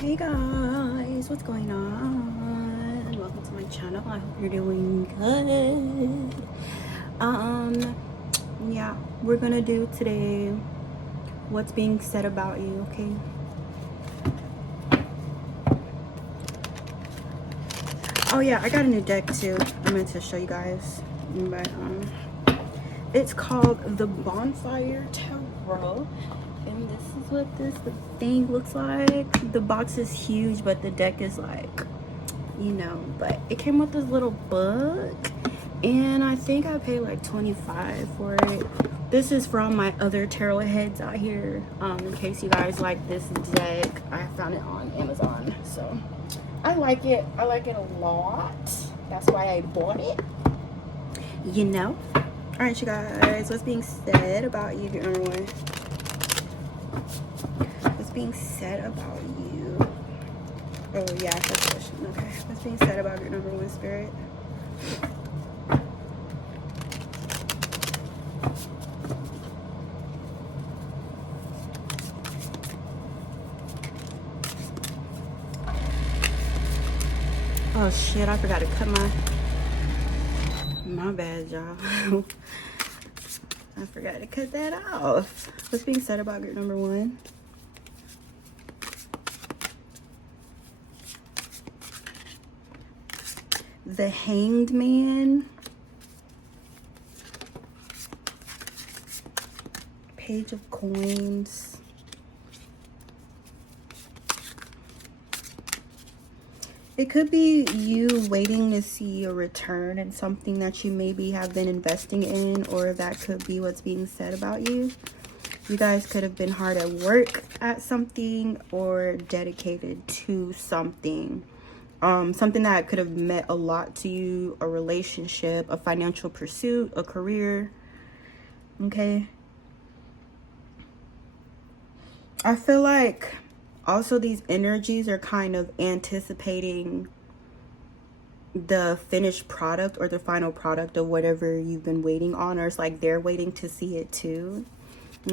Hey guys, what's going on? Welcome to my channel. I hope you're doing good. Yeah, we're gonna do today what's being said about you, okay? Oh yeah, I got a new deck too. I meant to show you guys, but it's called the Bonfire Tarot. And this is what this thing looks like. The box is huge, but the deck is like, you know, but it came with this little book, and I think I paid like $25 for it. This is from my other tarot heads out here. In case you guys like this deck, I found it on Amazon, so I like it. I like it a lot. That's why I bought it, you know. All right, you guys, what's being said about you? Everyone, what's being said about you? Oh yeah, that's the question. Okay, what's being said about your number one spirit? Oh shit, I forgot to cut my bad, y'all. I forgot to cut that off. What's being said about group number one? The Hanged Man. Page of Coins. It could be you waiting to see a return in something that you maybe have been investing in, or that could be what's being said about you. You guys could have been hard at work at something or dedicated to something. Something that could have meant a lot to you, a relationship, a financial pursuit, a career. Okay. I feel like also these energies are kind of anticipating the finished product or the final product of whatever you've been waiting on, or it's like they're waiting to see it too.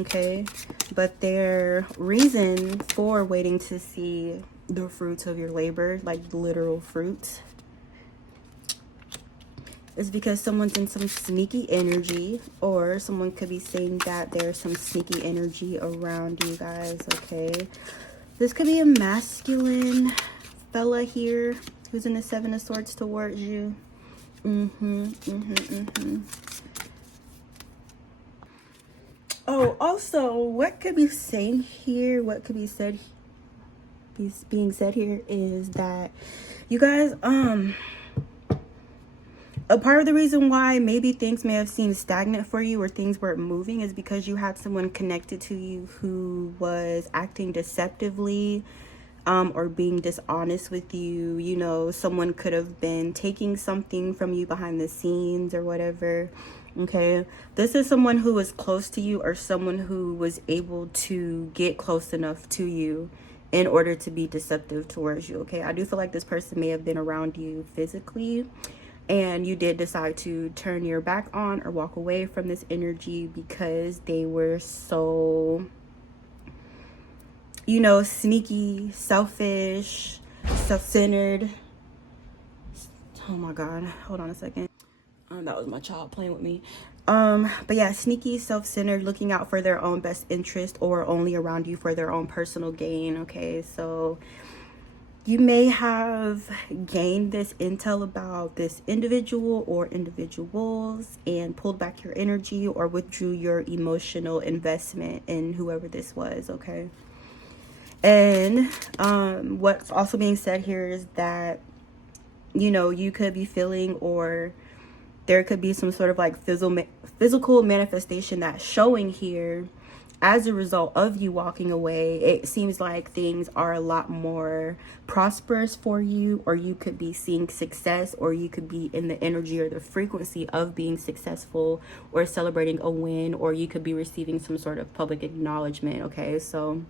Okay, but their reason for waiting to see the fruits of your labor, like literal fruits, is because someone's in some sneaky energy, or someone could be saying that there's some sneaky energy around you guys. Okay, this could be a masculine fella here who's in the Seven of Swords towards you. Oh, also, what could be saying here, what could be said, being said here is that you guys, a part of the reason why maybe things may have seemed stagnant for you or things weren't moving is because you had someone connected to you who was acting deceptively, or being dishonest with you. You know, someone could have been taking something from you behind the scenes or whatever. Okay, this is someone who was close to you, or someone who was able to get close enough to you in order to be deceptive towards you. Okay, I do feel like this person may have been around you physically, and you did decide to turn your back on or walk away from this energy because they were so, you know, sneaky, selfish, self-centered. Oh my god, hold on a second. That was my child playing with me. But yeah, sneaky, self-centered, looking out for their own best interest, or only around you for their own personal gain. Okay, so you may have gained this intel about this individual or individuals and pulled back your energy or withdrew your emotional investment in whoever this was. Okay, and what's also being said here is that, you know, you could be feeling, or there could be some sort of like physical manifestation that's showing here as a result of you walking away. It seems like things are a lot more prosperous for you, or you could be seeing success, or you could be in the energy or the frequency of being successful or celebrating a win, or you could be receiving some sort of public acknowledgement. Okay, so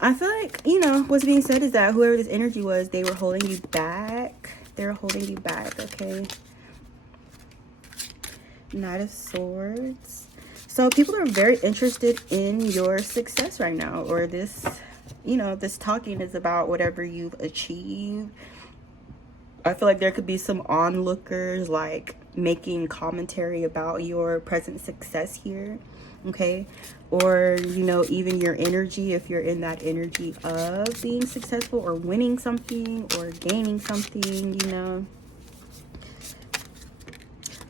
I feel like, you know, what's being said is that whoever this energy was, they were holding you back. They were holding you back. Okay, Knight of Swords. So people are very interested in your success right now, or this you know, this talking is about whatever you've achieved. I feel like there could be some onlookers like making commentary about your present success here, okay? Or, you know, even your energy, if you're in that energy of being successful or winning something or gaining something, you know.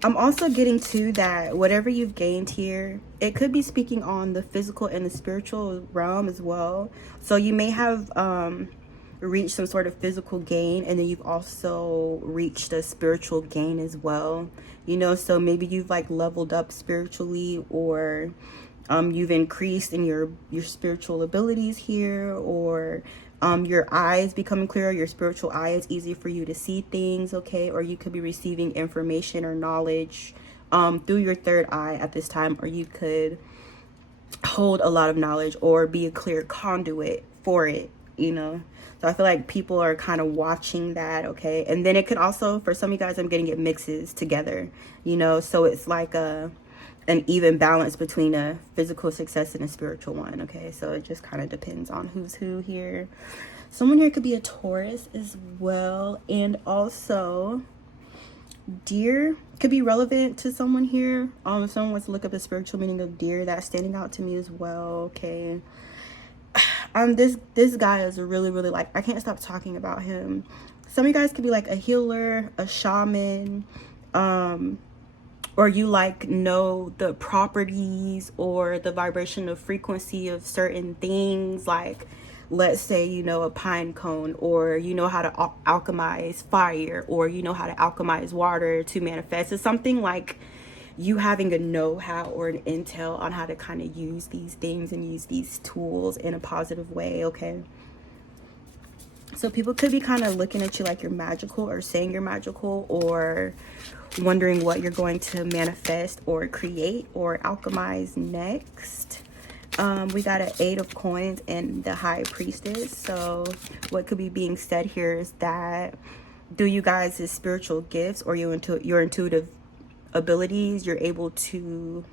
I'm also getting to that whatever you've gained here, it could be speaking on the physical and the spiritual realm as well. So you may have reached some sort of physical gain, and then you've also reached a spiritual gain as well. You know, so maybe you've like leveled up spiritually, or you've increased in your spiritual abilities here, or your eyes becoming clearer. Your spiritual eye is easy for you to see things, okay? Or you could be receiving information or knowledge through your third eye at this time, or you could hold a lot of knowledge or be a clear conduit for it, you know. So I feel like people are kind of watching that, okay? And then it could also, for some of you guys, I'm getting it mixes together, you know. So it's like an even balance between a physical success and a spiritual one, okay? So it just kind of depends on who's who here. Someone here could be a Taurus as well, and also deer could be relevant to someone here. If someone wants to look up the spiritual meaning of deer, that's standing out to me as well, okay? This guy is really, really, like, I can't stop talking about him. Some of you guys could be like a healer, a shaman, or you like know the properties or the vibrational frequency of certain things, like let's say you know a pine cone, or you know how to alchemize fire, or you know how to alchemize water to manifest. It's something like you having a know-how or an intel on how to kind of use these things and use these tools in a positive way, okay? So people could be kind of looking at you like you're magical, or saying you're magical, or wondering what you're going to manifest or create or alchemize next. We got an 8 of coins and the High Priestess. So what could be being said here is that through you guys' spiritual gifts or your intuitive abilities, you're able to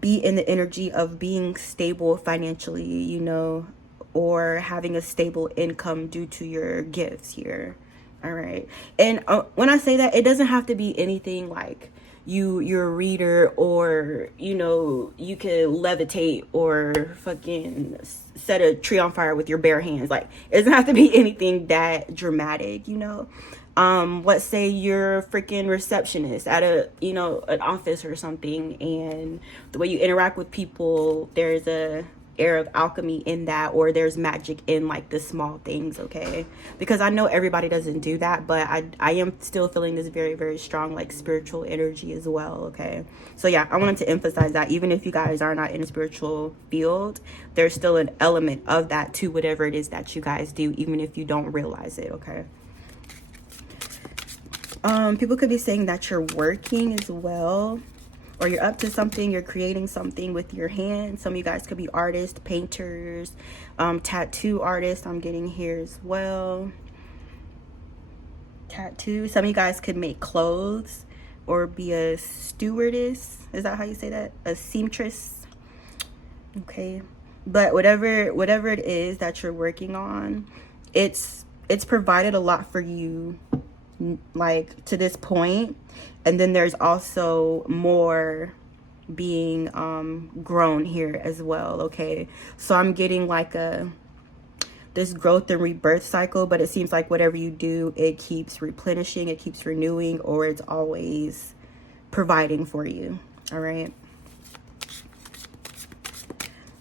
be in the energy of being stable financially, you know, or having a stable income due to your gifts here. All right. And when I say that, it doesn't have to be anything like you're a reader, or, you know, you can levitate or fucking set a tree on fire with your bare hands. Like, it doesn't have to be anything that dramatic, you know. Let's say you're a freaking receptionist at a, you know, an office or something, and the way you interact with people, there's a air of alchemy in that, or there's magic in like the small things, okay? Because I know everybody doesn't do that, but I am still feeling this very, very strong like spiritual energy as well, okay? So yeah, I wanted to emphasize that even if you guys are not in a spiritual field, there's still an element of that to whatever it is that you guys do, even if you don't realize it, okay? People could be saying that you're working as well, or you're up to something, you're creating something with your hands. Some of you guys could be artists, painters, tattoo artists, I'm getting here as well. Tattoo. Some of you guys could make clothes or be a stewardess. Is that how you say that? A seamstress. Okay. But whatever it is that you're working on, it's provided a lot for you, like to this point, and then there's also more being grown here as well, okay? So I'm getting like this growth and rebirth cycle, but it seems like whatever you do, it keeps replenishing, it keeps renewing, or it's always providing for you. All right,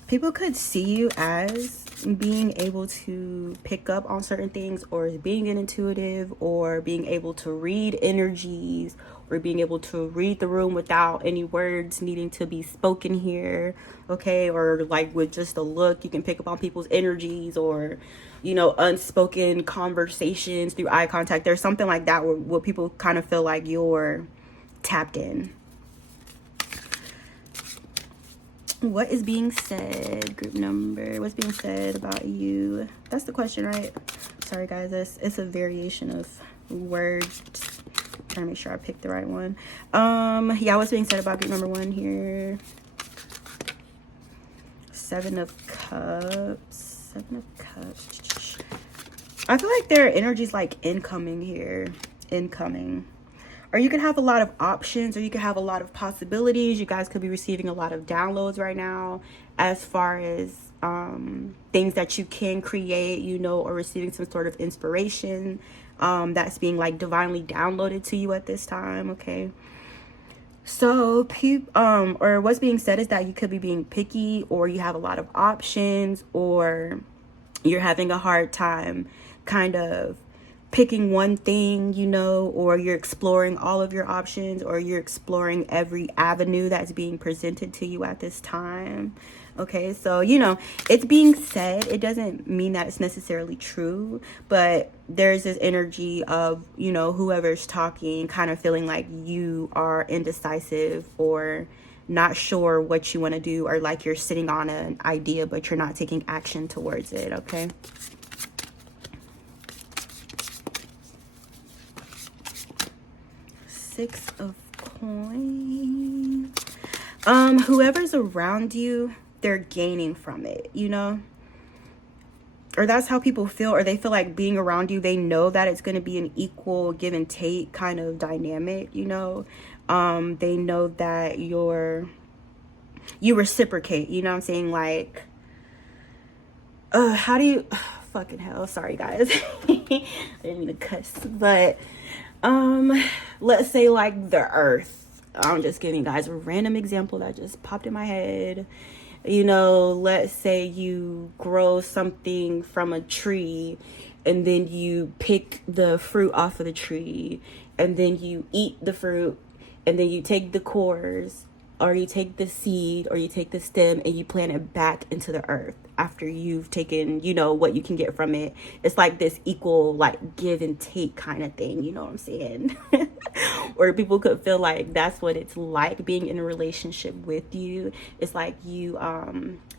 people could see you as being able to pick up on certain things, or being an intuitive, or being able to read energies, or being able to read the room without any words needing to be spoken here, okay? Or like with just a look, you can pick up on people's energies, or, you know, unspoken conversations through eye contact. There's something like that where people kind of feel like you're tapped in. What is being said, group number? What's being said about you? That's the question, right? Sorry, guys. It's a variation of words. I'm trying to make sure I picked the right one. Yeah, what's being said about group number 1 here? Seven of Cups. Seven of Cups. I feel like their energy's like incoming here. Incoming. Or you could have a lot of options, or you could have a lot of possibilities. You guys could be receiving a lot of downloads right now as far as things that you can create, you know, or receiving some sort of inspiration that's being like divinely downloaded to you at this time, okay? So or what's being said is that you could be being picky, or you have a lot of options, or you're having a hard time kind of picking one thing, you know, or you're exploring all of your options, or you're exploring every avenue that's being presented to you at this time. Okay, so, you know, it's being said. It doesn't mean that it's necessarily true, but there's this energy of, you know, whoever's talking kind of feeling like you are indecisive or not sure what you want to do, or like you're sitting on an idea, but you're not taking action towards it, okay? Six of Coins. Whoever's around you, they're gaining from it, you know? Or that's how people feel, or they feel like being around you, they know that it's going to be an equal give and take kind of dynamic, you know? They know that you reciprocate, you know what I'm saying? Like, how do you, fucking hell, sorry guys. I didn't mean to cuss, but let's say like the earth. I'm just giving you guys a random example that just popped in my head. You know, let's say you grow something from a tree, and then you pick the fruit off of the tree, and then you eat the fruit, and then you take the cores, or you take the seed, or you take the stem, and you plant it back into the earth after you've taken, you know, what you can get from it. It's like this equal, like, give and take kind of thing, you know what I'm saying? Or people could feel like that's what it's like being in a relationship with you. It's like you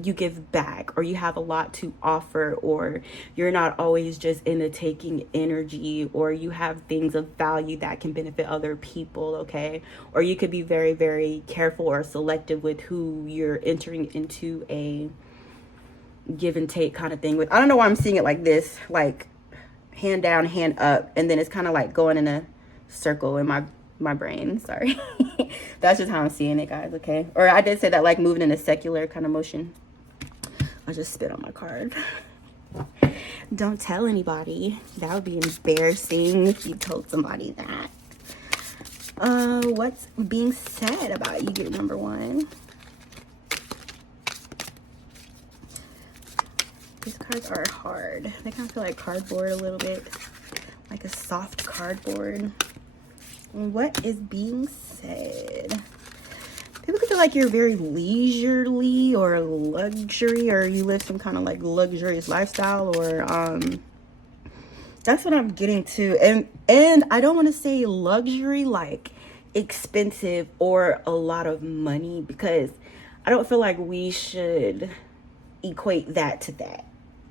give back, or you have a lot to offer, or you're not always just in the taking energy, or you have things of value that can benefit other people, okay? Or you could be very, very careful or selective with who you're entering into a give and take kind of thing with. I don't know why I'm seeing it like this, like hand down, hand up, and then it's kind of like going in a circle in my brain. Sorry. That's just how I'm seeing it, guys, okay? Or I did say that, like moving in a secular kind of motion. I just spit on my card. Don't tell anybody. That would be embarrassing if you told somebody that. What's being said about you, get number one? These cards are hard. They kind of feel like cardboard a little bit, like a soft cardboard. What is being said? People could feel like you're very leisurely or luxury, or you live some kind of like luxurious lifestyle, or that's what I'm getting to. And I don't want to say luxury like expensive or a lot of money, because I don't feel like we should equate that to that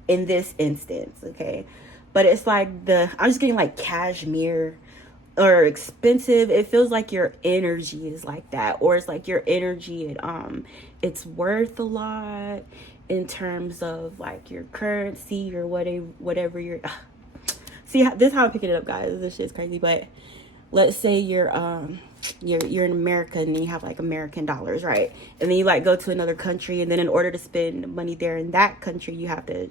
in this instance, okay? But it's like I'm just getting like cashmere or expensive. It feels like your energy is like that, or it's like your energy, it's worth a lot in terms of like your currency or whatever you're see, this is how I'm picking it up, guys. This shit's crazy. But let's say you're in America, and then you have like American dollars, right? And then you like go to another country, and then in order to spend money there in that country, you have to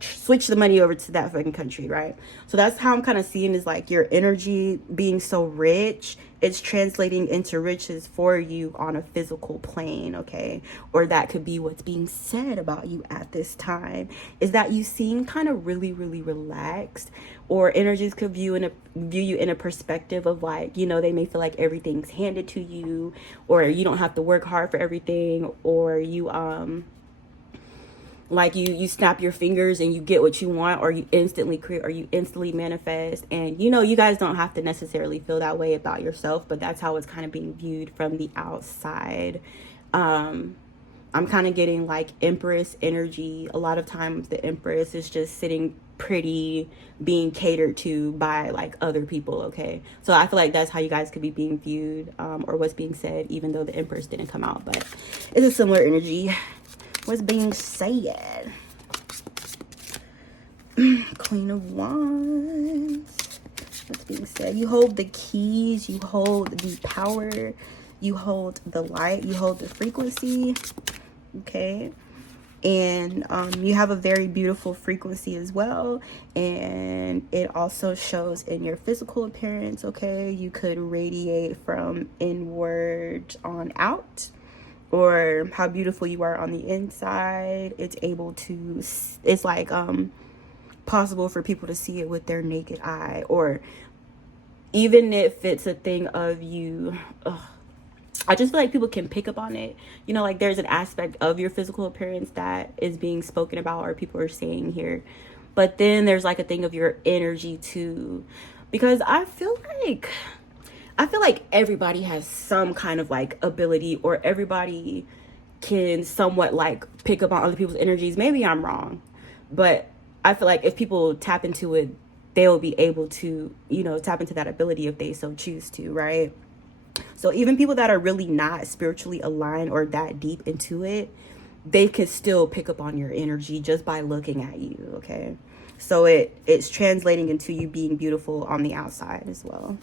switch the money over to that fucking country, right? So that's how I'm kind of seeing, is like your energy being so rich, it's translating into riches for you on a physical plane, okay? Or that could be what's being said about you at this time, is that you seem kind of really, really relaxed, or energies could view you in a perspective of like, you know, they may feel like everything's handed to you, or you don't have to work hard for everything, or you like you snap your fingers and you get what you want, or you instantly create, or you instantly manifest. And you know, you guys don't have to necessarily feel that way about yourself, but that's how it's kind of being viewed from the outside. I'm kind of getting like Empress energy. A lot of times the Empress is just sitting pretty, being catered to by like other people, okay? So I feel like that's how you guys could be being viewed, or what's being said, even though the Empress didn't come out, but it's a similar energy. What's being said? Queen of Wands. What's being said? You hold the keys, you hold the power, you hold the light, you hold the frequency, okay? And you have a very beautiful frequency as well, and it also shows in your physical appearance, okay? You could radiate from inward on out, or how beautiful you are on the inside. It's able to, it's like possible for people to see it with their naked eye, or even if it's a thing of you, I just feel like people can pick up on it. You know, like there's an aspect of your physical appearance that is being spoken about or people are saying here. But then there's like a thing of your energy too. Because I feel like everybody has some kind of like ability, or everybody can somewhat like pick up on other people's energies. Maybe I'm wrong, but I feel like if people tap into it, they'll be able to, you know, tap into that ability if they so choose to, right? So even people that are really not spiritually aligned or that deep into it, they can still pick up on your energy just by looking at you, okay? So it's translating into you being beautiful on the outside as well.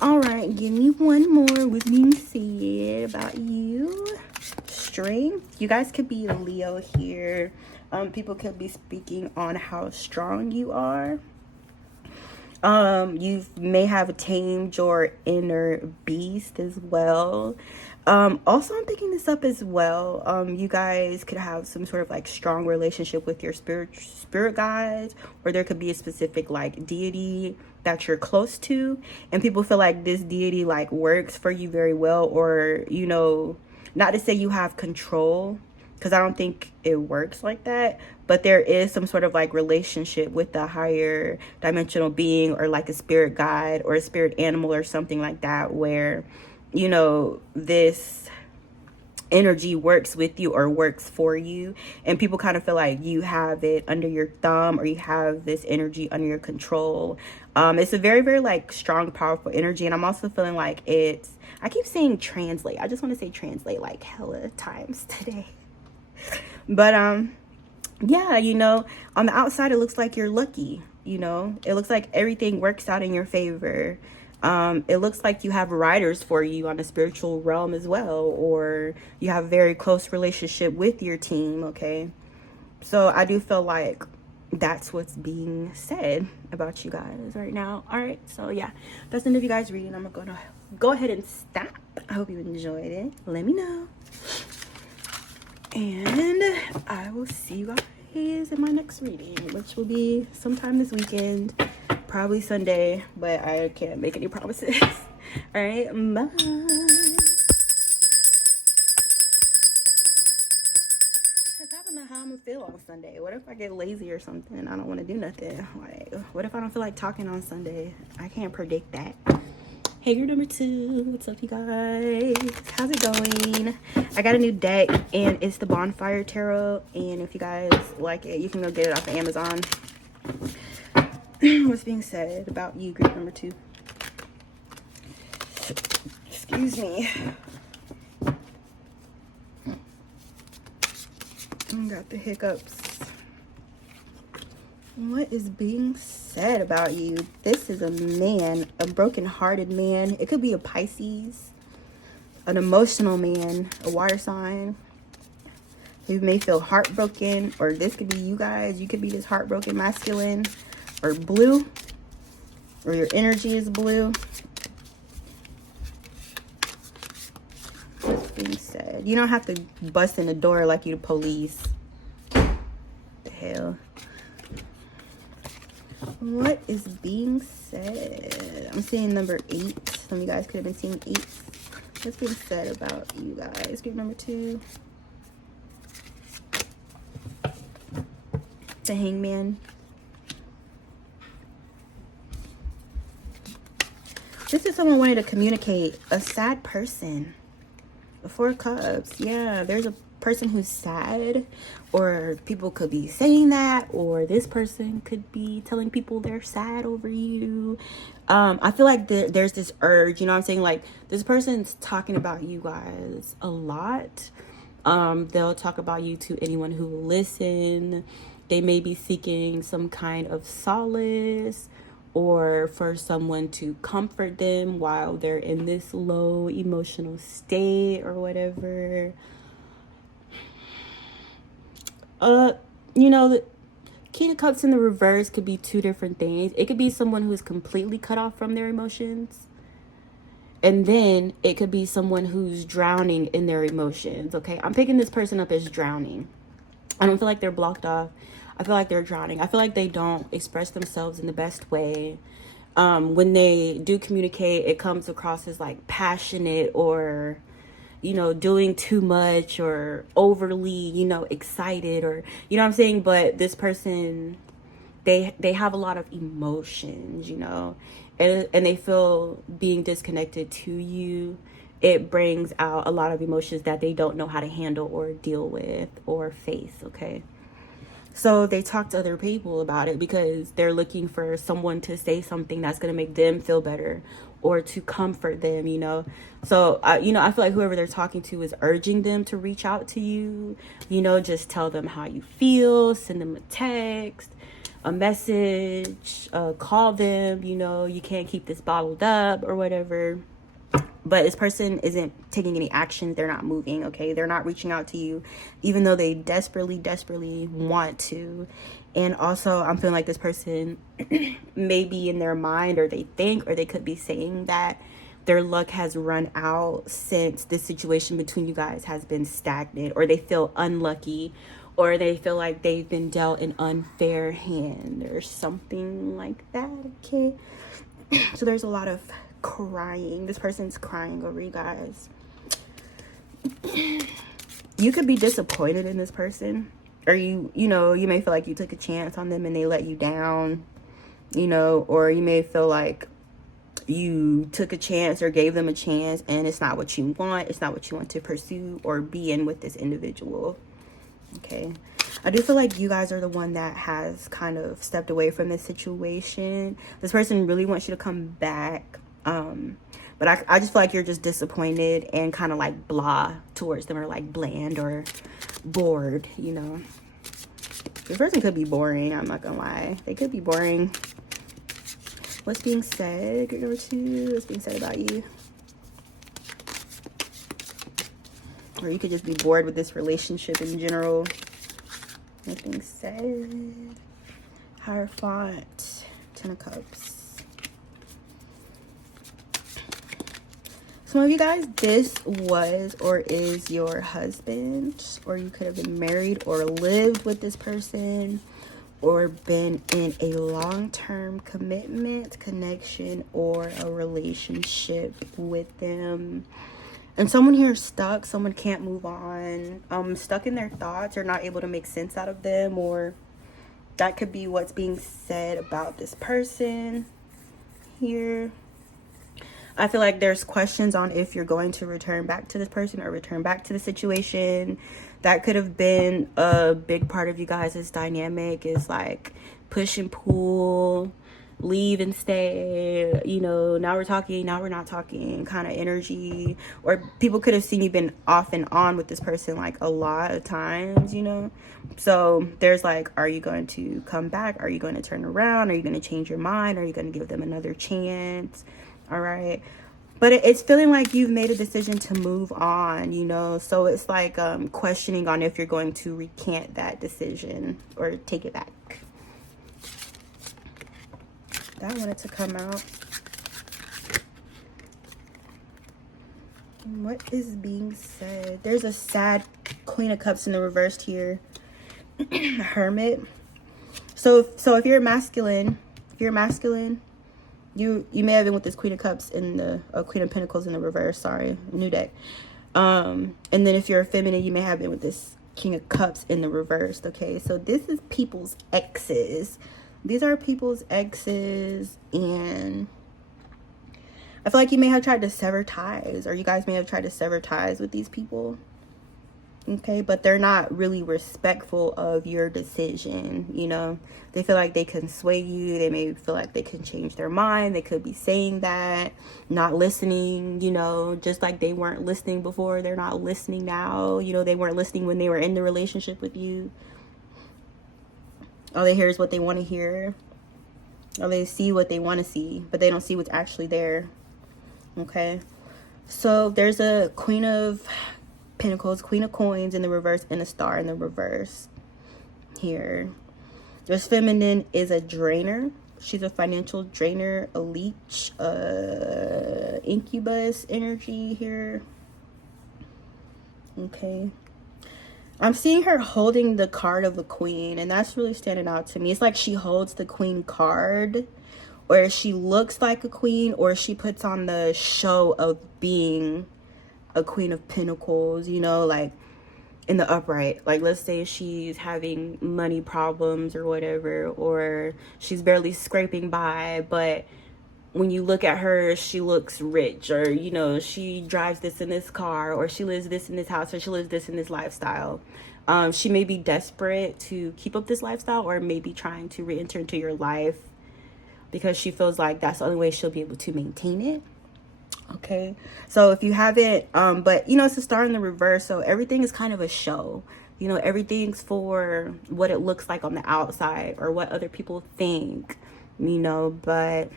All right, give me one more with being said about you. Strength. You guys could be a Leo here. People could be speaking on how strong you are. You may have tamed your inner beast as well. Also, I'm picking this up as well. You guys could have some sort of like strong relationship with your spirit guides, or there could be a specific like deity that you're close to, and people feel like this deity like works for you very well, or, you know, not to say you have control, because I don't think it works like that, but there is some sort of like relationship with the higher dimensional being, or like a spirit guide or a spirit animal or something like that, where, you know, this energy works with you or works for you, and people kind of feel like you have it under your thumb, or you have this energy under your control. It's a very, very like strong, powerful energy. And I'm also feeling like I keep saying translate. I just want to say translate like hella times today. But yeah, you know, on the outside it looks like you're lucky. You know, it looks like everything works out in your favor. It looks like you have riders for you on a spiritual realm as well, or you have a very close relationship with your team, okay? So I do feel like that's what's being said about you guys right now. All right, so yeah, that's the end of you guys reading. I'm gonna go ahead and stop. I hope you enjoyed it. Let me know, and I will see you guys in my next reading, which will be sometime this weekend, probably Sunday, but I can't make any promises. All right, bye. I don't know how I'm gonna feel on Sunday. What if I get lazy or something and I don't want to do nothing? Like, what if I don't feel like talking on Sunday? I can't predict that. Hey, girl number 2, what's up, you guys? How's it going? I got a new deck, and it's the Bonfire Tarot, and if you guys like it, you can go get it off of Amazon. What's being said about you, group number 2? Excuse me. Got the hiccups. What is being said about you? This is a man, a broken-hearted man. It could be a Pisces, an emotional man, a water sign. You may feel heartbroken, or this could be you guys. You could be this heartbroken masculine, or blue, or your energy is blue. What's being said? You don't have to bust in the door like you the police. The hell? What is being said? I'm seeing number 8. Some of you guys could have been seeing 8. What's being said about you guys? Group number 2. The Hangman. This is someone wanting to communicate. A sad person. The Four of Cups. Yeah, there's a person who's sad, or people could be saying that, or this person could be telling people they're sad over you. I feel like there's this urge, you know what I'm saying? Like, this person's talking about you guys a lot. They'll talk about you to anyone who will listen. They may be seeking some kind of solace, or for someone to comfort them while they're in this low emotional state or whatever. You know, the King of Cups in the reverse could be two different things. It could be someone who's completely cut off from their emotions, and then it could be someone who's drowning in their emotions. Okay, I'm picking this person up as drowning. I don't feel like they're blocked off. I feel like they're drowning. I feel like they don't express themselves in the best way. When they do communicate, it comes across as like passionate, or, you know, doing too much, or overly, you know, excited, or, you know what I'm saying? But this person, they have a lot of emotions, you know, and they feel being disconnected to you. It brings out a lot of emotions that they don't know how to handle or deal with or face, okay? So they talk to other people about it because they're looking for someone to say something that's going to make them feel better, or to comfort them, you know? So, you know, I feel like whoever they're talking to is urging them to reach out to you, you know, just tell them how you feel, send them a text, a message, call them, you know, you can't keep this bottled up or whatever. But this person isn't taking any action. They're not moving, okay? They're not reaching out to you, even though they desperately, desperately want to. And also, I'm feeling like this person may be in their mind, or they think, or they could be saying that their luck has run out since this situation between you guys has been stagnant, or they feel unlucky, or they feel like they've been dealt an unfair hand, or something like that, okay? So there's a lot of crying. This person's crying over you guys. You could be disappointed in this person, or you know, you may feel like you took a chance on them and they let you down, you know, or you may feel like you took a chance or gave them a chance and it's not what you want. It's not what you want to pursue or be in with this individual, okay? I do feel like you guys are the one that has kind of stepped away from this situation. This person really wants you to come back. But I just feel like you're just disappointed and kind of like blah towards them, or like bland or bored, you know. This person could be boring, I'm not gonna lie. They could be boring. What's being said, group number 2? What's being said about you? Or you could just be bored with this relationship in general. Nothing said. Hierophant, 10 of Cups. Some of you guys, this was or is your husband, or you could have been married or lived with this person, or been in a long-term commitment, connection, or a relationship with them. And someone here is stuck. Someone can't move on. Stuck in their thoughts, or not able to make sense out of them, or that could be what's being said about this person here. I feel like there's questions on if you're going to return back to this person or return back to the situation. That could have been a big part of you guys' dynamic, is like push and pull, leave and stay, you know, now we're talking, now we're not talking kind of energy. Or people could have seen you been off and on with this person like a lot of times, you know. So there's like, are you going to come back? Are you going to turn around? Are you going to change your mind? Are you going to give them another chance? All right. But it's feeling like you've made a decision to move on, you know. So it's like questioning on if you're going to recant that decision or take it back. That wanted to come out. What is being said? There's a sad Queen of Cups in the reversed here. Hermit. So if you're masculine, you may have been with this Queen of Cups in the Queen of Pentacles in the reverse. Sorry, new deck. And then if you're a feminine, you may have been with this King of Cups in the reverse. Okay, so this is people's exes. These are people's exes, and I feel like you may have tried to sever ties, or you guys may have tried to sever ties with these people. Okay, but they're not really respectful of your decision. You know, they feel like they can sway you. They may feel like they can change their mind. They could be saying that, not listening, you know, just like they weren't listening before, they're not listening now. You know, they weren't listening when they were in the relationship with you. All they hear is what they want to hear. Or they see what they want to see, but they don't see what's actually there. Okay, so there's a Queen of Pentacles, Queen of Coins in the reverse, and a Star in the reverse here. This feminine is a drainer. She's a financial drainer, a leech, incubus energy here. Okay, I'm seeing her holding the card of the Queen, and that's really standing out to me. It's like she holds the Queen card, or she looks like a queen, or she puts on the show of being a Queen of Pentacles, you know, like in the upright. Like, let's say she's having money problems or whatever, or she's barely scraping by, but when you look at her, she looks rich, or, you know, she drives this in this car, or she lives this in this house, or she lives this in this lifestyle. She may be desperate to keep up this lifestyle, or maybe trying to re-enter into your life because she feels like that's the only way she'll be able to maintain it. Okay, so if you haven't, but you know, it's a Star in the reverse, so everything is kind of a show. You know, everything's for what it looks like on the outside, or what other people think, you know, but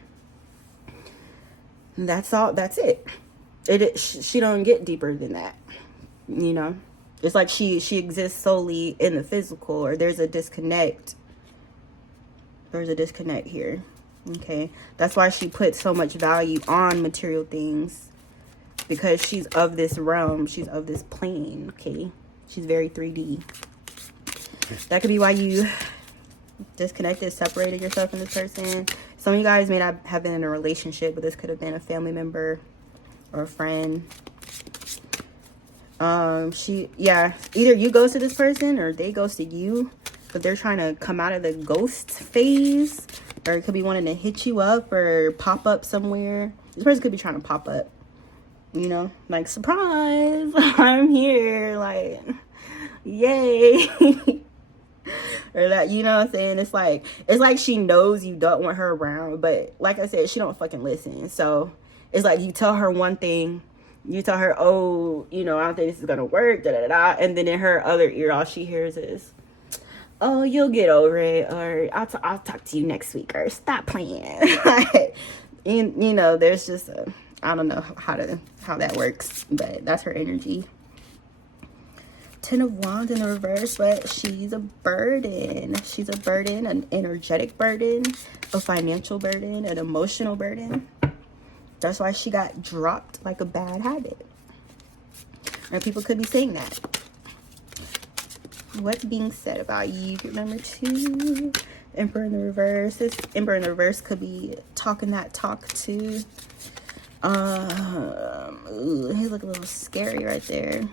that's all. That's it. She don't get deeper than that, you know. It's like she exists solely in the physical, or there's a disconnect. There's a disconnect here. Okay, that's why she puts so much value on material things, because she's of this realm, she's of this plane. Okay, she's very 3D. That could be why you disconnected, separated yourself from this person. Some of you guys may not have been in a relationship, but this could have been a family member or a friend. Either you ghosted this person or they ghosted you, but they're trying to come out of the ghost phase, or it could be wanting to hit you up or pop up somewhere. This person could be trying to pop up, you know, like, surprise, I'm here, like, yay. Or that, you know what I'm saying? It's like she knows you don't want her around, but like I said, she don't fucking listen. So it's like you tell her one thing, you tell her, oh, you know, I don't think this is gonna work, da da da, and then in her other ear, all she hears is, oh, you'll get over it, or I'll talk to you next week, or stop playing. you know, there's just I don't know how that works, but that's her energy. 10 of Wands in the reverse, but she's a burden. She's a burden, an energetic burden, a financial burden, an emotional burden. That's why she got dropped like a bad habit. Or people could be saying that. What's being said about you? Remember, 2, Emperor in the reverse. This Emperor in the reverse could be talking that talk too. He look a little scary right there.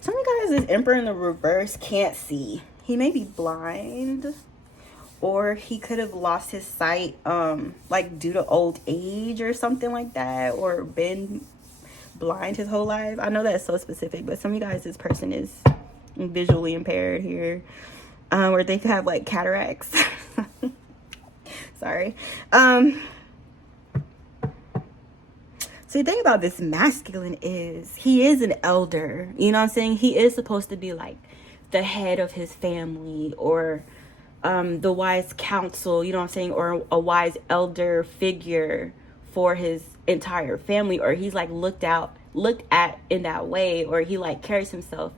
Some of you guys, this Emperor in the reverse can't see. He may be blind, or he could have lost his sight, like due to old age or something like that, or been blind his whole life. I know that's so specific, but some of you guys, this person is visually impaired here, or they could have like cataracts. Sorry. So the thing about this masculine is he is an elder. You know what I'm saying? He is supposed to be like the head of his family, or the wise counsel, you know what I'm saying? Or a wise elder figure for his entire family, or he's like looked at in that way, or he like carries himself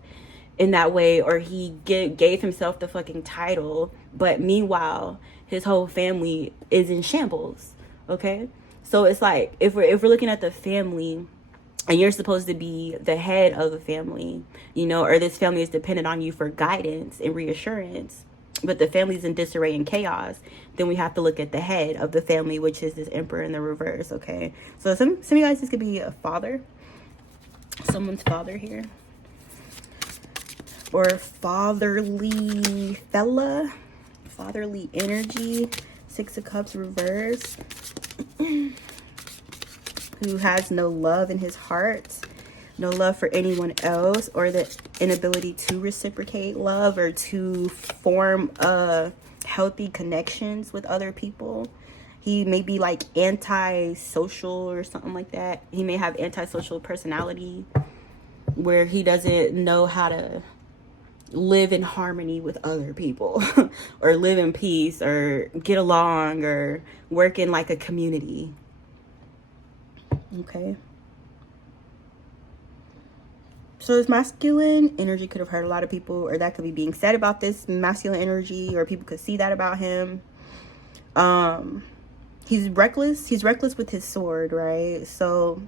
in that way, or he gave himself the fucking title, but meanwhile his whole family is in shambles. Okay, so it's like if we're looking at the family, and you're supposed to be the head of the family, you know, or this family is dependent on you for guidance and reassurance, but the family's in disarray and chaos, then we have to look at the head of the family, which is this Emperor in the reverse. Okay, so some of you guys, this could be a father, someone's father here, or fatherly fella, fatherly energy. 6 of Cups reverse. who has no love in his heart, no love for anyone else, or the inability to reciprocate love or to form healthy connections with other people. He may be like antisocial or something like that. He may have antisocial personality where he doesn't know how to live in harmony with other people or live in peace or get along or work in like a community. Okay. So this masculine energy could have hurt a lot of people, or that could be being said about this masculine energy, or people could see that about him. He's reckless with his sword, right? So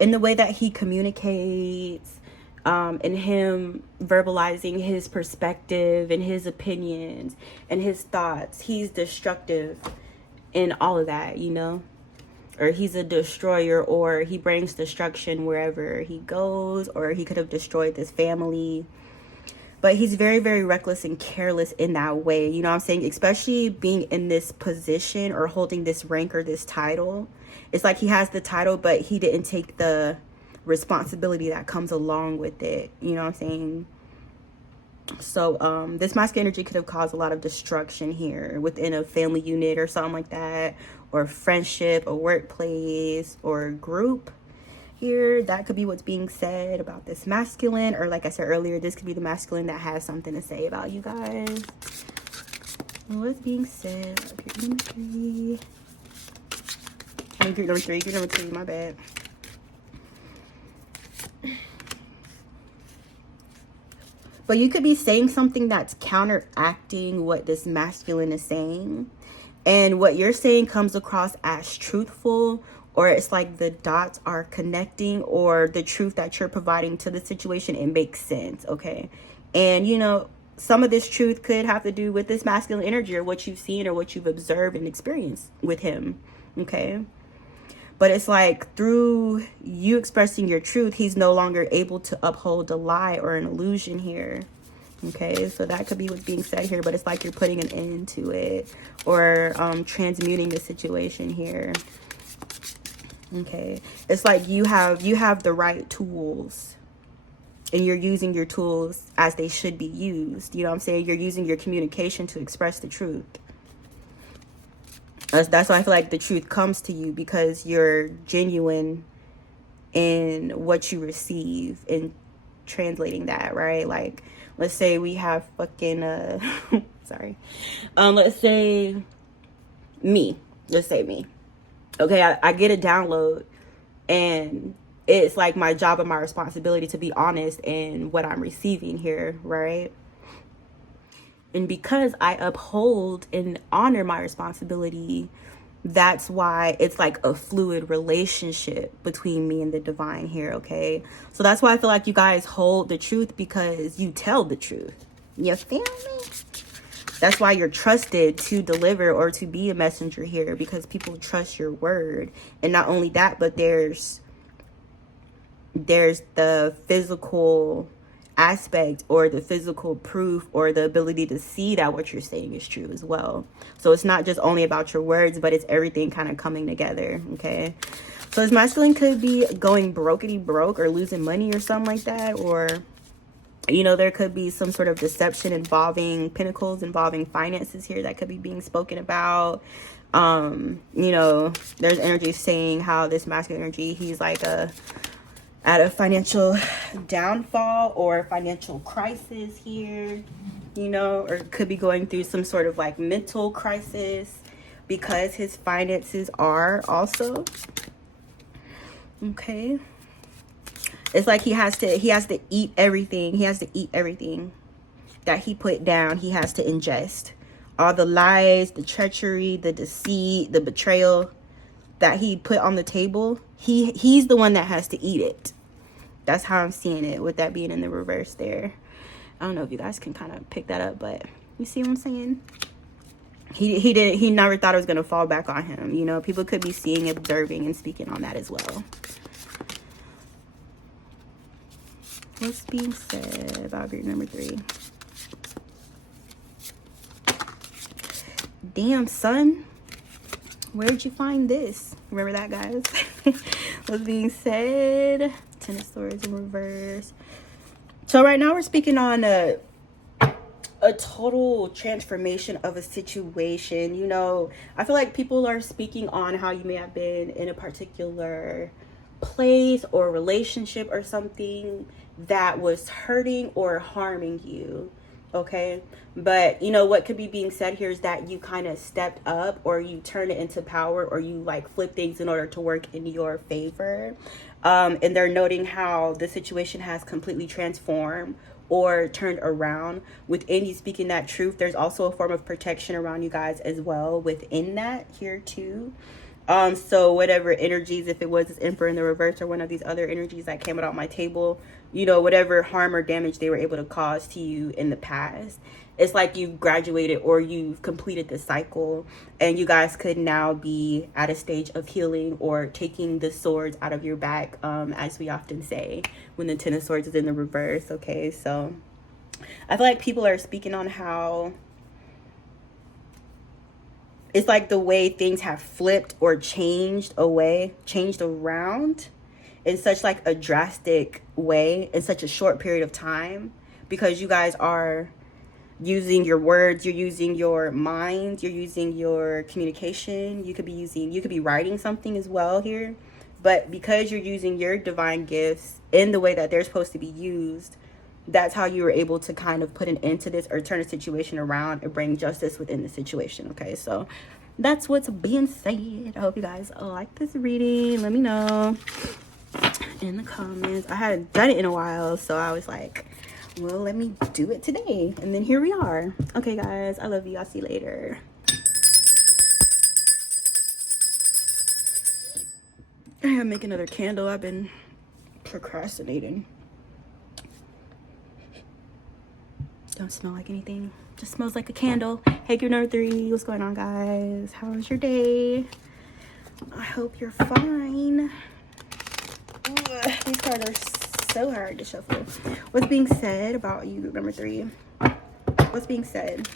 in the way that he communicates, and him verbalizing his perspective and his opinions and his thoughts, he's destructive in all of that, you know? Or he's a destroyer, or he brings destruction wherever he goes, or he could have destroyed this family. But he's very, very reckless and careless in that way. You know what I'm saying? Especially being in this position or holding this rank or this title. It's like he has the title, but he didn't take the responsibility that comes along with it. You know what I'm saying? So this masculine energy could have caused a lot of destruction here within a family unit or something like that, or friendship, a workplace, or group here. That could be what's being said about this masculine, or like I said earlier, this could be the masculine that has something to say about you guys. What's being said about group number 3? Group number 3, my bad. But you could be saying something that's counteracting what this masculine is saying. And what you're saying comes across as truthful, or it's like the dots are connecting, or the truth that you're providing to the situation, it makes sense, okay? And, you know, some of this truth could have to do with this masculine energy, or what you've seen or what you've observed and experienced with him, okay? But it's like through you expressing your truth, he's no longer able to uphold a lie or an illusion here. Okay, so that could be what's being said here, but it's like you're putting an end to it, or transmuting the situation here. Okay, it's like you have the right tools, and you're using your tools as they should be used. You know what I'm saying? You're using your communication to express the truth. That's why I feel like the truth comes to you, because you're genuine in what you receive in translating that, right? Like, let's say we have fucking sorry, let's say me, okay, I get a download, and it's like my job and my responsibility to be honest in what I'm receiving here, right? And because I uphold and honor my responsibility, that's why it's like a fluid relationship between me and the divine here, okay? So that's why I feel like you guys hold the truth, because you tell the truth. You feel me? That's why you're trusted to deliver or to be a messenger here, because people trust your word. And not only that, but there's the physical aspect, or the physical proof, or the ability to see that what you're saying is true as well. So it's not just only about your words, but it's everything kind of coming together, okay? So this masculine could be going brokety broke, or losing money or something like that, or, you know, there could be some sort of deception involving pentacles, involving finances here that could be being spoken about. You know, there's energy saying how this masculine energy, he's like at a financial downfall or financial crisis here, you know, or could be going through some sort of like mental crisis because his finances are also, okay? It's like he has to eat everything. He has to eat everything that he put down. He has to ingest all the lies, the treachery, the deceit, the betrayal that he put on the table. He's the one that has to eat it. That's how I'm seeing it, with that being in the reverse there. I don't know if you guys can kind of pick that up, but you see what I'm saying? He never thought it was going to fall back on him. You know, people could be seeing, observing, and speaking on that as well. What's being said about group number 3? Damn, son. Where'd you find this? Remember that, guys? What's being said? Ten of Swords in reverse. So right now we're speaking on a total transformation of a situation. You know, I feel like people are speaking on how you may have been in a particular place or relationship or something that was hurting or harming you. Okay, but you know what could be being said here is that you kind of stepped up, or you turn it into power, or you like flip things in order to work in your favor. And they're noting how the situation has completely transformed or turned around. Within you speaking that truth, there's also a form of protection around you guys as well within that here too. So whatever energies, if it was this Emperor in the reverse or one of these other energies that came out my table, you know, whatever harm or damage they were able to cause to you in the past, it's like you've graduated or you've completed the cycle, and you guys could now be at a stage of healing or taking the swords out of your back, as we often say when the Ten of Swords is in the reverse. Okay, so I feel like people are speaking on how it's like the way things have flipped or changed around in such like a drastic way in such a short period of time, because you guys are using your words, you're using your mind, you're using your communication. You could be writing something as well here, but because you're using your divine gifts in the way that they're supposed to be used, that's how you were able to kind of put an end to this or turn a situation around and bring justice within the situation. Okay, so that's what's being said. I hope you guys like this reading. Let me know in the comments. I hadn't done it in a while, so I was like, well, let me do it today. And then here we are. Okay, guys, I love you. I'll see you later. I gotta make another candle. I've been procrastinating. Don't smell like anything. Just smells like a candle. Hey, group number 3. What's going on, guys? How was your day? I hope you're fine. Ugh, these cards are so hard to shuffle. What's being said about you, group number 3? What's being said?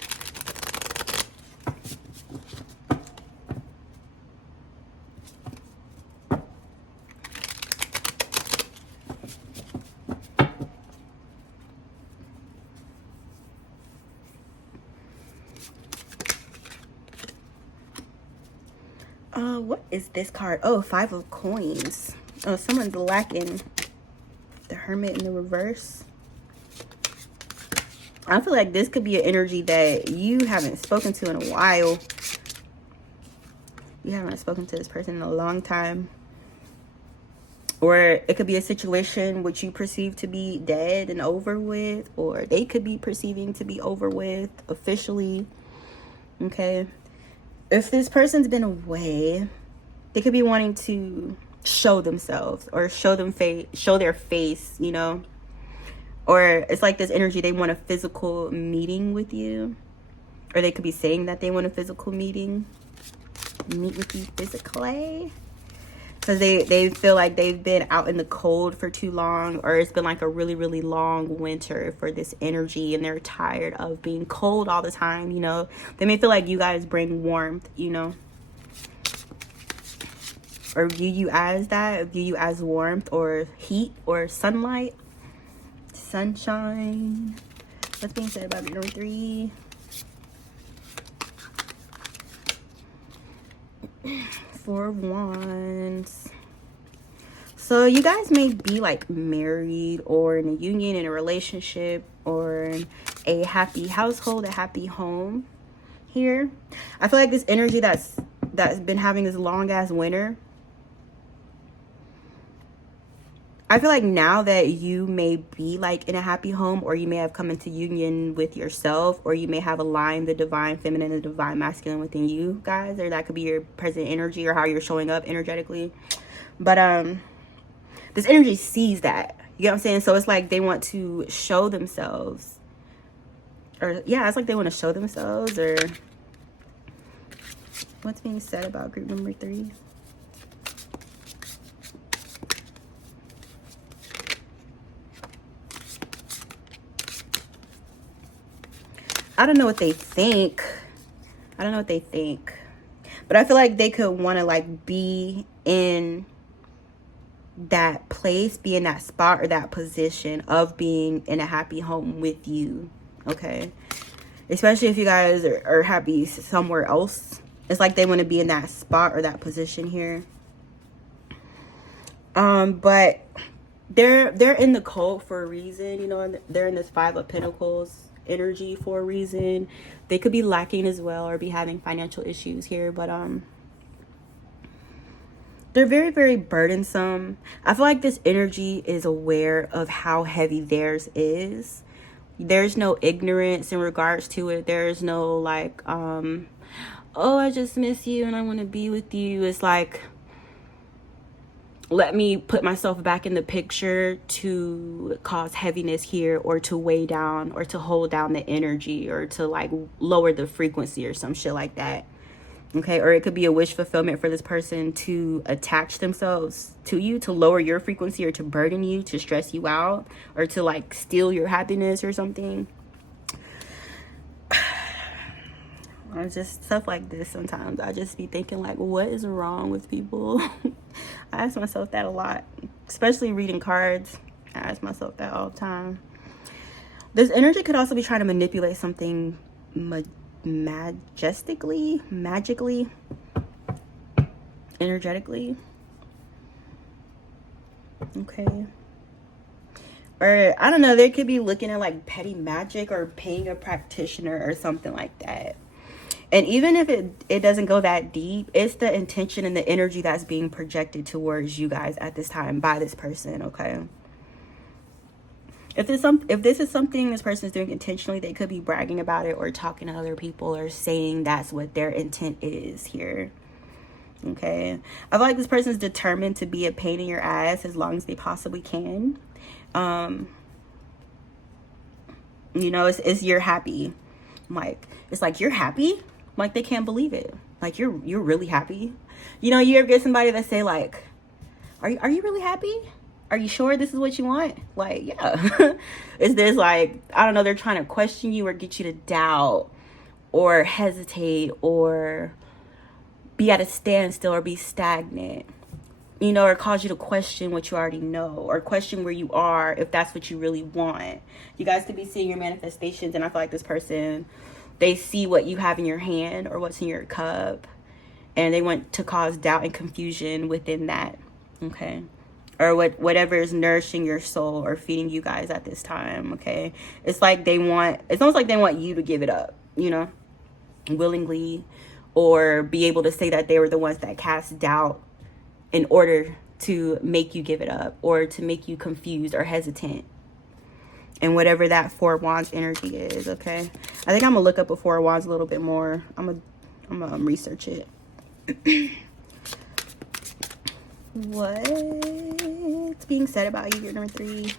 What is this card? Oh, 5 of Coins. Oh, someone's lacking. The Hermit in the reverse. I feel like this could be an energy that you haven't spoken to in a while. You haven't spoken to this person in a long time. Or it could be a situation which you perceive to be dead and over with, or they could be perceiving to be over with officially. Okay. If this person's been away, they could be wanting to show themselves or show their face, you know. Or it's like this energy, they want a physical meeting with you. Or they could be saying that they want a physical meeting. Meet with you physically. Because they feel like they've been out in the cold for too long, or it's been like a really, really long winter for this energy, and they're tired of being cold all the time, you know. They may feel like you guys bring warmth, you know. Or view you as that, view you as warmth or heat or sunlight. Sunshine. What's being said about number 3? Four of Wands. So you guys may be like married or in a union, in a relationship, or in a happy household, a happy home here. I feel like this energy that's been having this long ass winter, I feel like now that you may be like in a happy home, or you may have come into union with yourself, or you may have aligned the divine feminine and the divine masculine within you guys, or that could be your present energy or how you're showing up energetically. But this energy sees that, you know what I'm saying? So it's like they want to show themselves, or yeah, it's like they want to show themselves. Or what's being said about group number 3? I don't know what they think. But I feel like they could want to like be in that place, be in that spot or that position of being in a happy home with you. Okay, especially if you guys are happy somewhere else. It's like they want to be in that spot or that position here. But they're in the cult for a reason, you know, and they're in this 5 of Pentacles energy for a reason. They could be lacking as well or be having financial issues here, but they're very, very burdensome. I feel like this energy is aware of how heavy theirs is. There's no ignorance in regards to it. There's no like, oh, I just miss you and I want to be with you. It's like, let me put myself back in the picture to cause heaviness here, or to weigh down, or to hold down the energy, or to like lower the frequency or some shit like that. Okay, or it could be a wish fulfillment for this person to attach themselves to you, to lower your frequency, or to burden you, to stress you out, or to like steal your happiness or something. Or just stuff like this. Sometimes I just be thinking like, what is wrong with people? I ask myself that a lot, especially reading cards. I ask myself that all the time. This energy could also be trying to manipulate something magically, energetically. Okay. Or I don't know, they could be looking at like petty magic or paying a practitioner or something like that. And even if it doesn't go that deep, it's the intention and the energy that's being projected towards you guys at this time by this person, okay? If this is something this person is doing intentionally, they could be bragging about it or talking to other people or saying that's what their intent is here. Okay? I feel like this person is determined to be a pain in your ass as long as they possibly can. You know, it's you're happy. Like, it's like, you're happy? Like, they can't believe it. Like, you're really happy. You know, you ever get somebody that say like, are you really happy? Are you sure this is what you want? Like, yeah. Is this like, I don't know, they're trying to question you or get you to doubt or hesitate or be at a standstill or be stagnant, you know, or cause you to question what you already know, or question where you are if that's what you really want. You guys could be seeing your manifestations, and I feel like this person, they see what you have in your hand or what's in your cup, and they want to cause doubt and confusion within that, okay? Or whatever is nourishing your soul or feeding you guys at this time, okay? It's like it's almost like they want you to give it up, you know, willingly, or be able to say that they were the ones that cast doubt in order to make you give it up, or to make you confused or hesitant. And whatever that 4 of Wands energy is, okay? I think I'm gonna look up a 4 of Wands a little bit more. I'm gonna research it. What's being said about you, group number 3?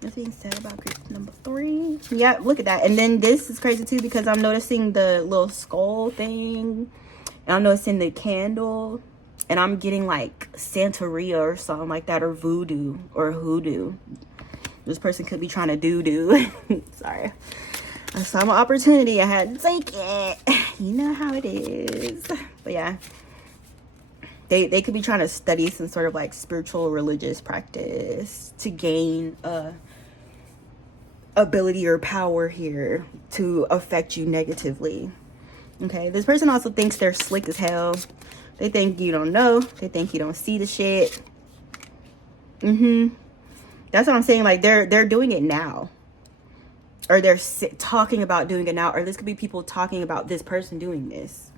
What's being said about group number 3? Yeah, look at that. And then this is crazy too, because I'm noticing the little skull thing, and I'm noticing the candle, and I'm getting like Santeria or something like that, or voodoo or hoodoo. This person could be trying to do. Sorry. I saw my opportunity. I had to take it. You know how it is. But yeah. They could be trying to study some sort of like spiritual religious practice to gain ability or power here to affect you negatively. Okay. This person also thinks they're slick as hell. They think you don't know. They think you don't see the shit. That's what I'm saying. Like, they're doing it now. Or they're talking about doing it now. Or this could be people talking about this person doing this.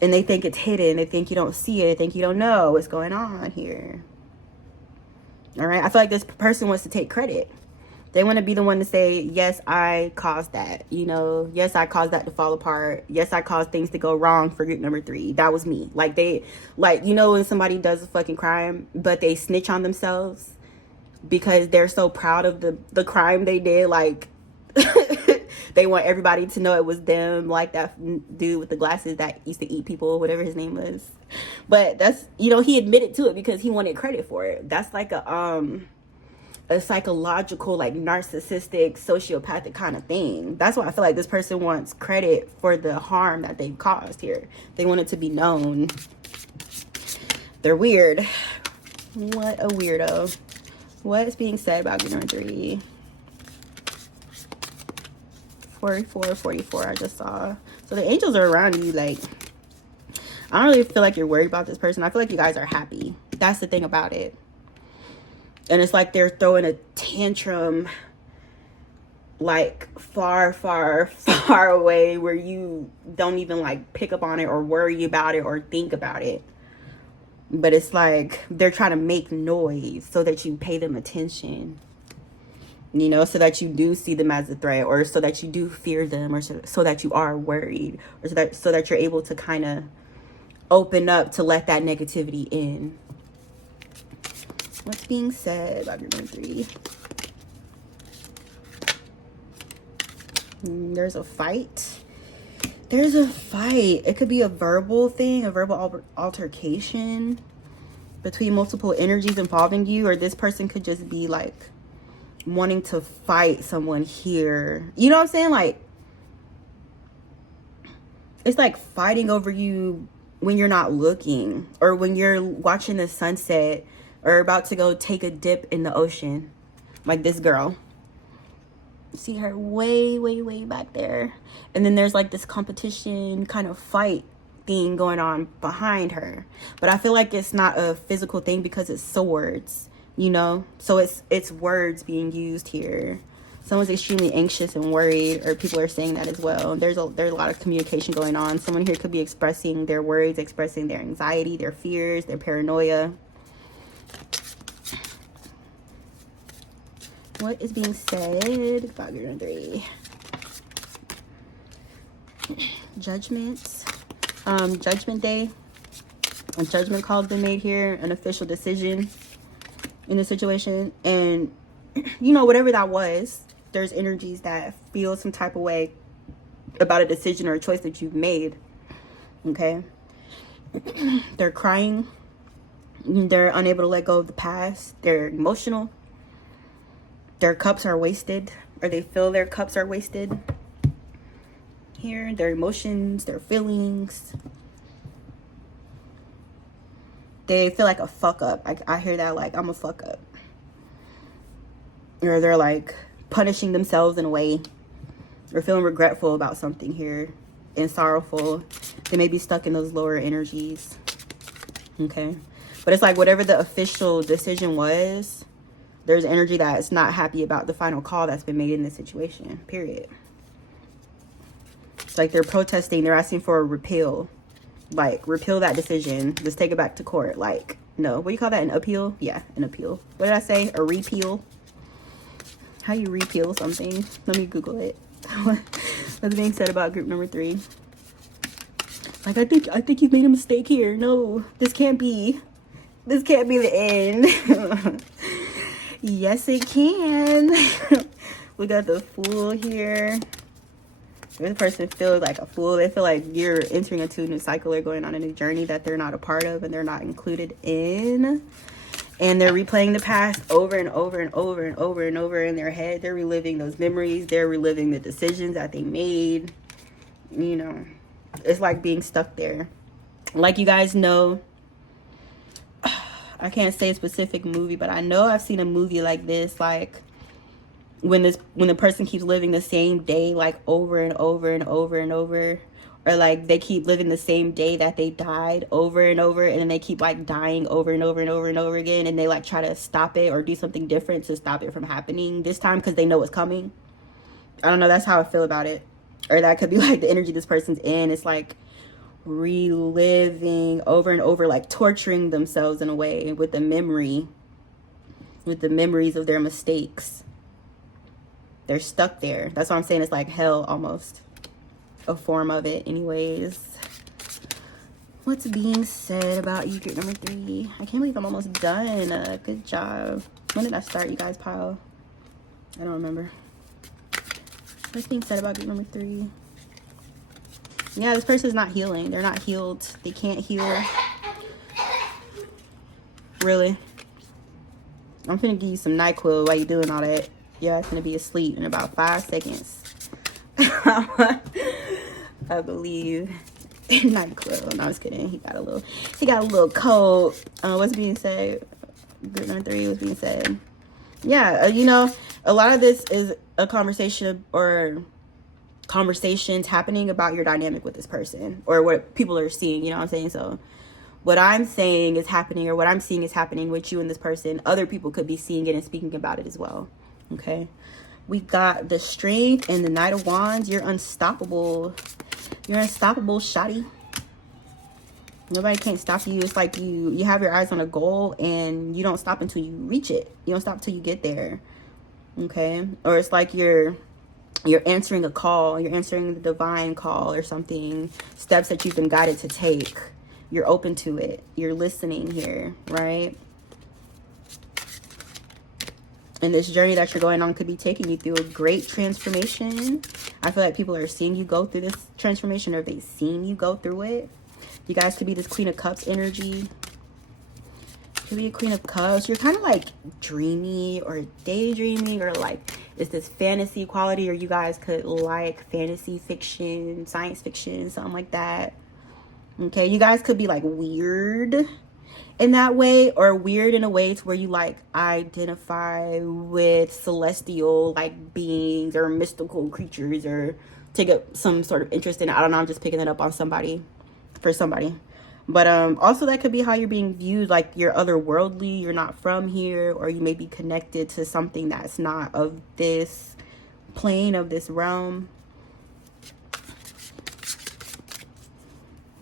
And they think it's hidden. They think you don't see it. They think you don't know what's going on here. All right? I feel like this person wants to take credit. They want to be the one to say, yes, I caused that. You know, yes, I caused that to fall apart. Yes, I caused things to go wrong for group number 3. That was me. Like, you know, when somebody does a fucking crime, but they snitch on themselves because they're so proud of the crime they did. Like, they want everybody to know it was them, like that dude with the glasses that used to eat people, whatever his name was. But that's, you know, he admitted to it because he wanted credit for it. That's like a psychological, like narcissistic, sociopathic kind of thing. That's why I feel like this person wants credit for the harm that they've caused here. They want it to be known. They're weird. What a weirdo. What's being said about group number 3? 44, 44, I just saw. So the angels are around you. Like, I don't really feel like you're worried about this person. I feel like you guys are happy. That's the thing about it. And it's like they're throwing a tantrum, like, far, far, far away, where you don't even, like, pick up on it or worry about it or think about it. But it's like they're trying to make noise so that you pay them attention, you know, so that you do see them as a threat, or so that you do fear them, or so that you are worried, or so that you're able to kind of open up to let that negativity in. What's being said about group number 3? There's a fight. There's a fight. It could be a verbal thing, a verbal altercation between multiple energies involving you, or this person could just be like wanting to fight someone here. You know what I'm saying? Like, it's like fighting over you when you're not looking, or when you're watching the sunset, or about to go take a dip in the ocean. Like this girl. See her way, way, way back there. And then there's like this competition kind of fight thing going on behind her. But I feel like it's not a physical thing because it's swords, you know? So it's words being used here. Someone's extremely anxious and worried, or people are saying that as well. There's a lot of communication going on. Someone here could be expressing their worries, expressing their anxiety, their fears, their paranoia. What is being said about group number 3? Judgments. Judgment day. A judgment call has been made here. An official decision in the situation. And, you know, whatever that was, there's energies that feel some type of way about a decision or a choice that you've made. Okay? They're crying. They're unable to let go of the past. They're emotional. Their cups are wasted, or they feel their cups are wasted. Here, their emotions, their feelings. They feel like a fuck up. I hear that, like, I'm a fuck up. Or they're like punishing themselves in a way. Or feeling regretful about something here. And sorrowful. They may be stuck in those lower energies. Okay. But it's like whatever the official decision was, there's energy that's not happy about the final call that's been made in this situation, period. It's like they're protesting. They're asking for a repeal. Like, repeal that decision. Just take it back to court. Like, no. What do you call that? An appeal? Yeah, an appeal. What did I say? A repeal? How you repeal something? Let me Google it. What's being said about group number 3? Like, I think you've made a mistake here. No, this can't be. This can't be the end. Yes, it can. We got the Fool here. When the person feels like a fool, they feel like you're entering into a new cycle or going on a new journey that they're not a part of and they're not included in. And they're replaying the past over and over and over and over and over in their head. They're reliving those memories. They're reliving the decisions that they made. You know, it's like being stuck there. Like, you guys know, I can't say a specific movie, but I know I've seen a movie like this, like when the person keeps living the same day, like over and over and over and over, or like they keep living the same day that they died over and over, and then they keep like dying over and over and over and over again, and they like try to stop it or do something different to stop it from happening this time because they know it's coming. I don't know, that's how I feel about it. Or that could be like the energy this person's in. It's like reliving over and over, like torturing themselves in a way with the memories of their mistakes. They're stuck there. That's what I'm saying. It's like hell, almost a form of it. Anyways, what's being said about you, group number 3? I can't believe I'm almost done. Good job. When did I start, you guys? Pile, I don't remember. What's being said about group number 3? Yeah, this person's not healing. They're not healed. They can't heal. Really. I'm gonna give you some NyQuil while you're doing all that. Yeah, it's gonna be asleep in about 5 seconds. I believe. NyQuil. No, I was kidding. He got a little cold. What's being said? Group number 3 was being said. Yeah, you know, a lot of this is a conversation or conversations happening about your dynamic with this person or what people are seeing, you know what I'm saying? So what I'm saying is happening, or what I'm seeing is happening with you and this person. Other people could be seeing it and speaking about it as well. Okay. We got the Strength and the Knight of Wands. You're unstoppable. You're unstoppable, shawty. Nobody can't stop you. It's like you have your eyes on a goal and you don't stop until you reach it. You don't stop until you get there. Okay. Or it's like you're answering a call. You're answering the divine call or something. Steps that you've been guided to take. You're open to it. You're listening here, right? And this journey that you're going on could be taking you through a great transformation. I feel like people are seeing you go through this transformation, or they've seen you go through it. You guys could be this Queen of Cups energy. Could be a Queen of Cups. You're kind of like dreamy or daydreaming, or like it's this fantasy quality, or you guys could like fantasy fiction, science fiction, something like that. Okay, you guys could be like weird in that way, or weird in a way to where you like identify with celestial like beings or mystical creatures, or take up some sort of interest in it. I don't know, I'm just picking it up on somebody, for somebody. But also that could be how you're being viewed, like you're otherworldly, you're not from here, or you may be connected to something that's not of this plane, of this realm.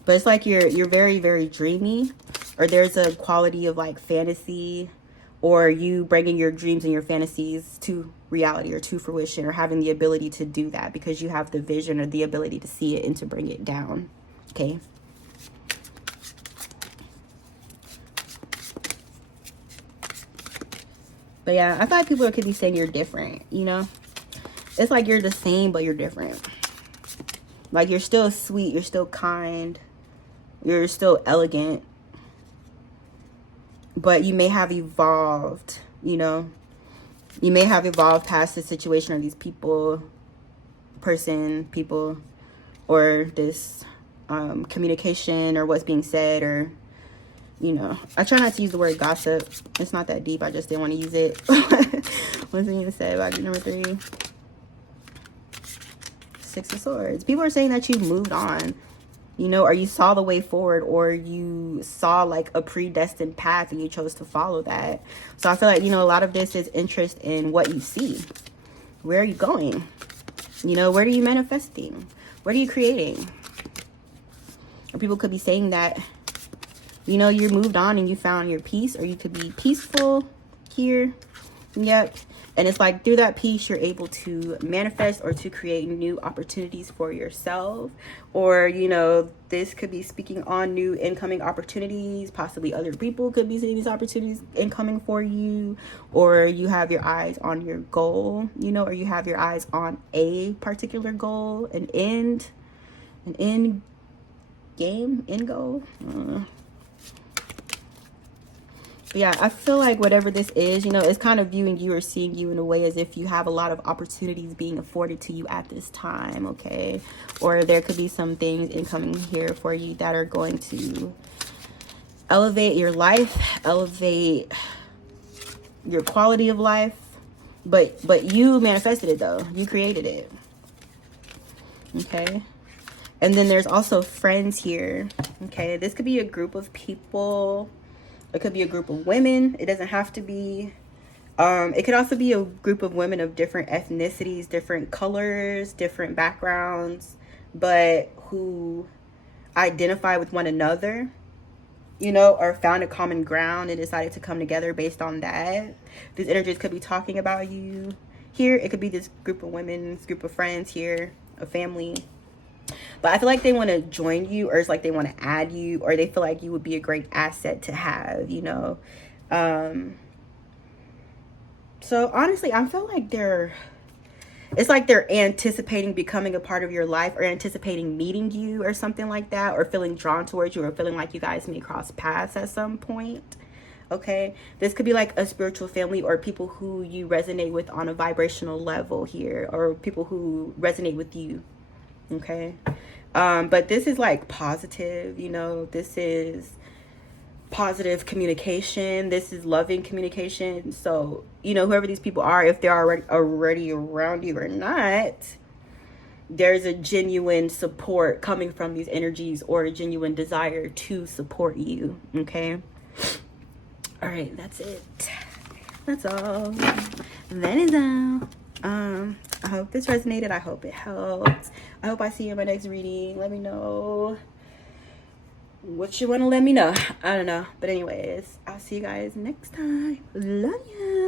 But it's like you're very, very dreamy, or there's a quality of like fantasy, or you bringing your dreams and your fantasies to reality or to fruition, or having the ability to do that because you have the vision or the ability to see it and to bring it down. Okay. But yeah, I feel like people could be saying you're different, you know? It's like you're the same, but you're different. Like you're still sweet, you're still kind, you're still elegant, but you may have evolved, you know? You may have evolved past the situation, or these people, or this communication, or what's being said, or, you know. I try not to use the word gossip. It's not that deep. I just didn't want to use it. What's being said about group number 3? 6 of Swords. People are saying that you moved on, you know, or you saw the way forward, or you saw like a predestined path and you chose to follow that. So I feel like, you know, a lot of this is interest in what you see. Where are you going? You know, where are you manifesting? What are you creating? Or people could be saying that, you know, you moved on and you found your peace, or you could be peaceful here. Yep. And it's like through that peace, you're able to manifest or to create new opportunities for yourself. Or, you know, this could be speaking on new incoming opportunities. Possibly other people could be seeing these opportunities incoming for you. Or you have your eyes on your goal, you know, or you have your eyes on a particular goal, an end game, end goal. Yeah, I feel like whatever this is, you know, it's kind of viewing you or seeing you in a way as if you have a lot of opportunities being afforded to you at this time, okay? Or there could be some things incoming here for you that are going to elevate your life, elevate your quality of life. But you manifested it though. You created it. Okay? And then there's also friends here. Okay? This could be a group of people. It could be a group of women. It doesn't have to be. It could also be a group of women of different ethnicities, different colors, different backgrounds, but who identify with one another, you know, or found a common ground and decided to come together based on that. These energies could be talking about you here. It could be this group of women, this group of friends here, a family. But I feel like they want to join you, or it's like they want to add you, or they feel like you would be a great asset to have, you know. So honestly, I feel like it's like they're anticipating becoming a part of your life, or anticipating meeting you or something like that, or feeling drawn towards you, or feeling like you guys may cross paths at some point. Okay, this could be like a spiritual family, or people who you resonate with on a vibrational level here, or people who resonate with you. Okay, but this is like positive, you know. This is positive communication. This is loving communication. So, you know, whoever these people are, if they're already around you or not, there's a genuine support coming from these energies, or a genuine desire to support you. Okay. All right, that's it. That's all. That is all. I hope this resonated. I hope it helped. I hope I see you in my next reading. Let me know what you want to let me know. I don't know. But anyways, I'll see you guys next time. Love ya.